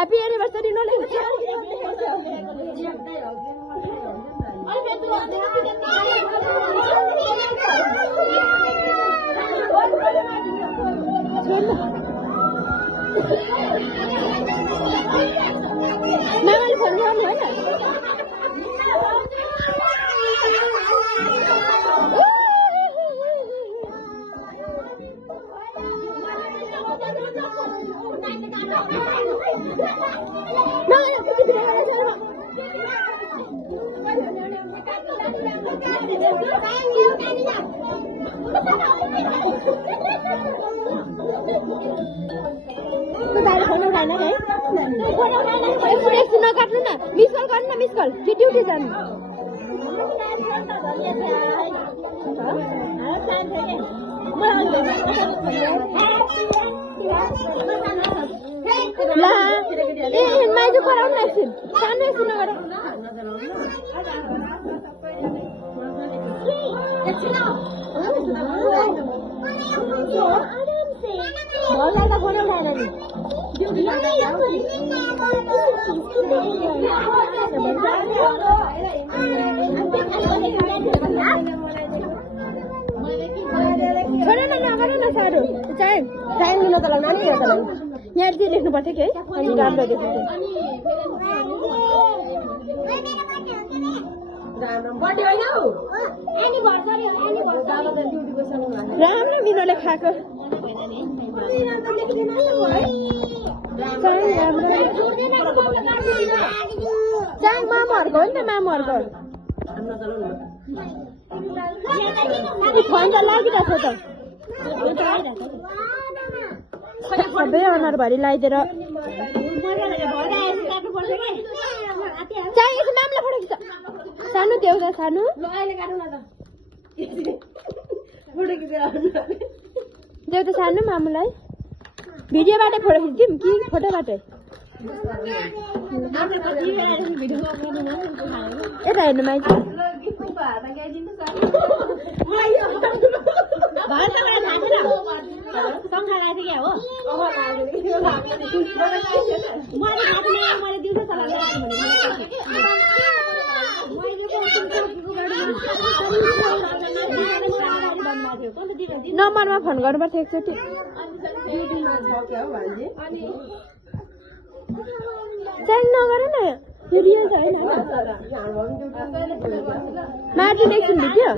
happy anniversary नलेख्नु मामाले phone गर्नु होइन नकाट्नु न मिस कल गर्नु न मिस कल कि ड्युटी जानु ला ए माइजु कराउनु न एकछिन सानो एकछिन नगर भोलि त फोन उठाएन नि छोड न नगर न साह्रो टाइम लिन त लाग्नु नि यहाँ चाहिँ लेख्नु पर्छ कि है अनि राम्रो देख्नु राम्रो मिनोले खाएको चाहिँ मामाहरूको हो नि त मामाहरूको फोन त लागिरहेको छ त सबै अनुहारभरि लगाइदिएर चाहिँ यसो मामला फोटो खिच्छ सानो देउता सानो देउता सानो मामुलाई भिडियोबाटै फोटो खिच्दिउँ कि फोटोबाटै यता हेर्नु माइती नम्बरमा फोन गर्नुपर्छ एकचोटि चाहिँ नगर न भिडियो छ होइन मार्जिन एकछिन भिडियो